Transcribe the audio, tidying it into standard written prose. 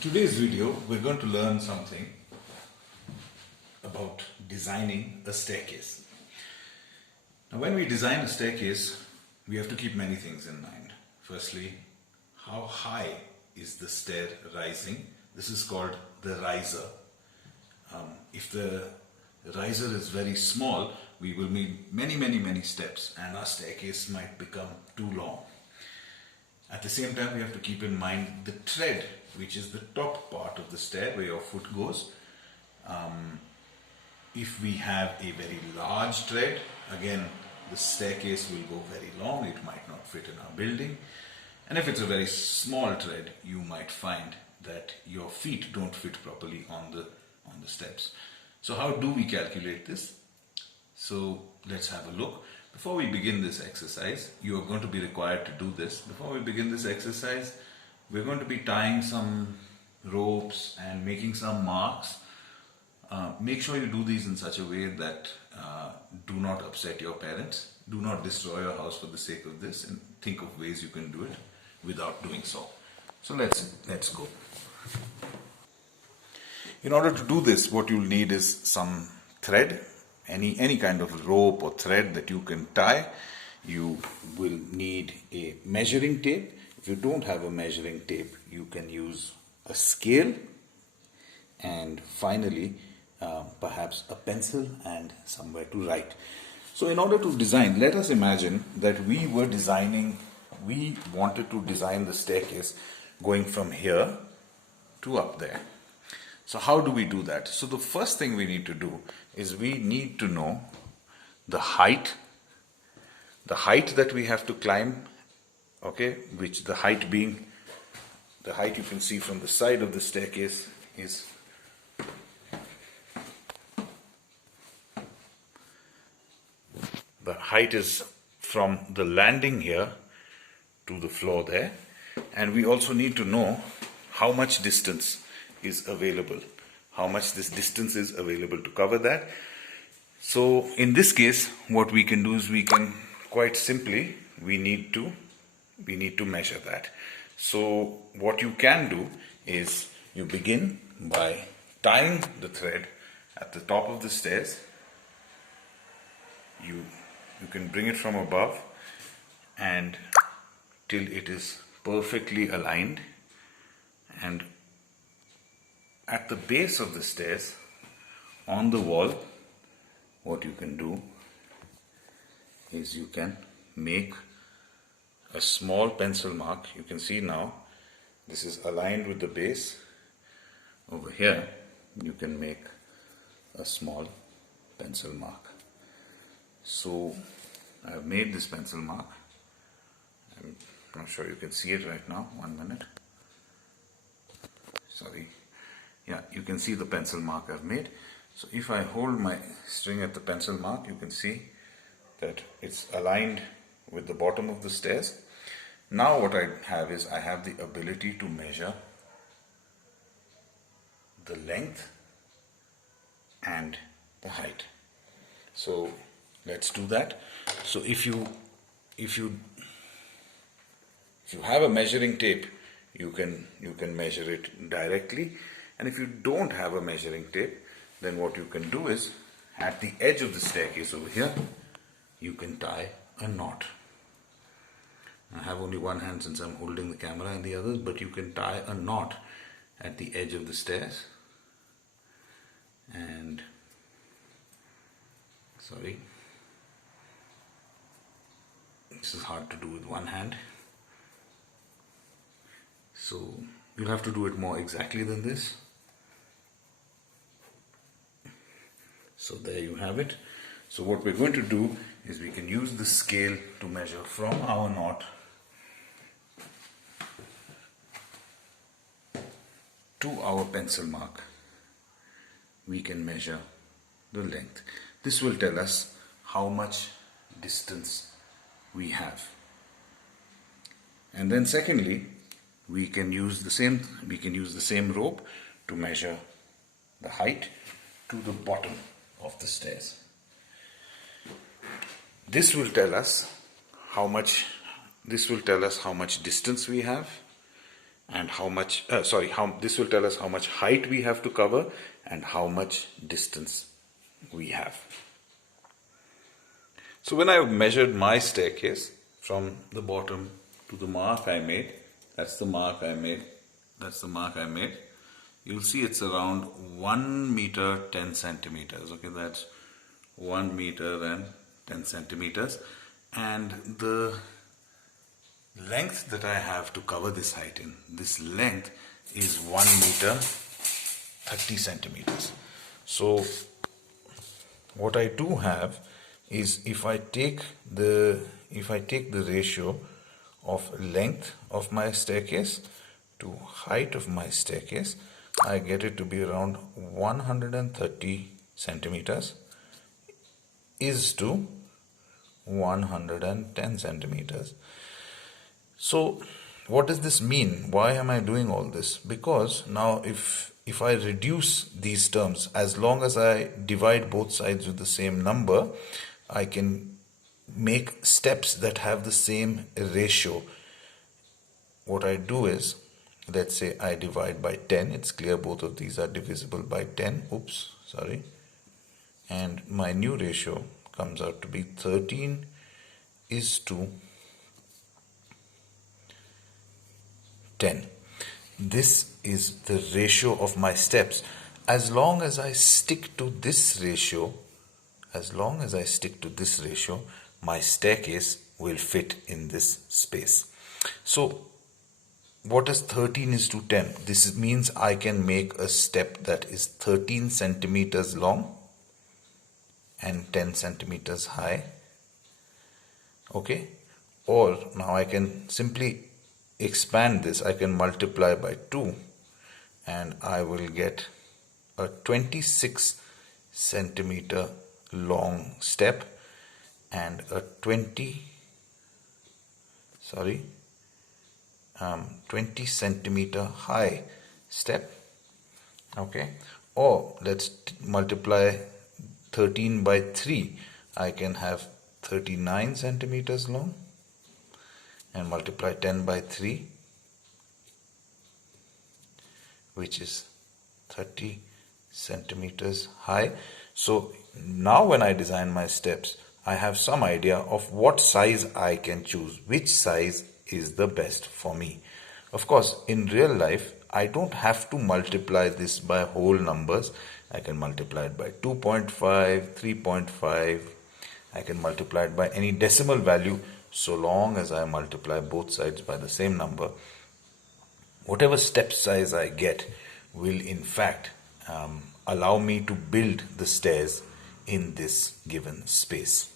Today's video, we're going to learn something about designing a staircase. Now, when we design a staircase, we have to keep many things in mind. Firstly, how high is the stair rising? This is called the riser. If the riser is very small, we will need many steps and our staircase might become too long. At the same time, we have to keep in mind the tread, which is the top part of the stair where your foot goes. If we have a very large tread, again, the staircase will go very long. It might not fit in our building. And if it's a very small tread, you might find that your feet don't fit properly on the steps. So how do we calculate this? So let's have a look. Before we begin this exercise, you are going to be required to do this. Before we begin this exercise, we're going to be tying some ropes and making some marks. Make sure you do these in such a way that do not upset your parents. Do not destroy your house for the sake of this, and think of ways you can do it without doing so. So let's go. In order to do this, what you'll need is some thread. Any kind of rope or thread that you can tie. You will need a measuring tape. If you don't have a measuring tape, you can use a scale, and finally perhaps a pencil and somewhere to write. So in order to design, let us imagine that we wanted to design the staircase going from here to up there. So how do we do that? So the first thing we need to do is we need to know the height that we have to climb, okay, which the height being, the height you can see from the side of the staircase is from the landing here to the floor there, and we also need to know how much distance is available, how much this distance is available to cover that. So in this case, what we can do is we can quite simply, we need to measure that. So what you can do is you begin by tying the thread at the top of the stairs. You can bring it from above and till it is perfectly aligned, and at the base of the stairs on the wall, what you can do is you can make a small pencil mark. You can see now this is aligned with the base. Over here you can make a small pencil mark. So I have made this pencil mark. I'm not sure you can see it right now. 1 minute. Sorry. Yeah, you can see the pencil mark I've made. So if I hold my string at the pencil mark, you can see that it's aligned with the bottom of the stairs. Now what I have is I have the ability to measure the length and the height. So let's do that. So if you have a measuring tape, you can measure it directly. And if you don't have a measuring tape, then what you can do is at the edge of the staircase over here, you can tie a knot. I have only one hand since I'm holding the camera in the others, but you can tie a knot at the edge of the stairs. And sorry, this is hard to do with one hand. So you'll have to do it more exactly than this. So there you have it. So what we're going to do is we can use the scale to measure from our knot to our pencil mark. We can measure the length. This will tell us how much distance we have. And then secondly, we can use the same rope to measure the height to the bottom of the stairs. This will tell us how much distance we have, and how much, this will tell us how much height we have to cover and how much distance we have. So when I measured my staircase from the bottom to the mark I made, that's the mark I made, you'll see it's around 1 meter 10 centimeters. Okay, that's 1 meter and 10 centimeters. And the length that I have to cover this height in, this length is 1 meter 30 centimeters. So what I do have is, if I take the ratio of length of my staircase to height of my staircase, I get it to be around 130 centimeters is to 110 centimeters. So what does this mean? Why am I doing all this? Because now if I reduce these terms, as long as I divide both sides with the same number, I can make steps that have the same ratio. What I do is, let's say I divide by 10. It's clear both of these are divisible by 10. And my new ratio comes out to be 13 is to 10. This is the ratio of my steps. As long as I stick to this ratio, my staircase will fit in this space. So what is 13 is to 10? This means I can make a step that is 13 centimeters long and 10 centimeters high. Okay, or now I can simply expand this. I can multiply by 2 and I will get a 26 centimeter long step and a 20 centimeter high step. Okay, or let's multiply 13 by 3. I can have 39 centimeters long and multiply 10 by 3, which is 30 centimeters high. So now when I design my steps, I have some idea of what size I can choose, which size is the best for me. Of course, in real life, I don't have to multiply this by whole numbers. I can multiply it by 2.5, 3.5. I can multiply it by any decimal value, so long as I multiply both sides by the same number. Whatever step size I get will in fact allow me to build the stairs in this given space.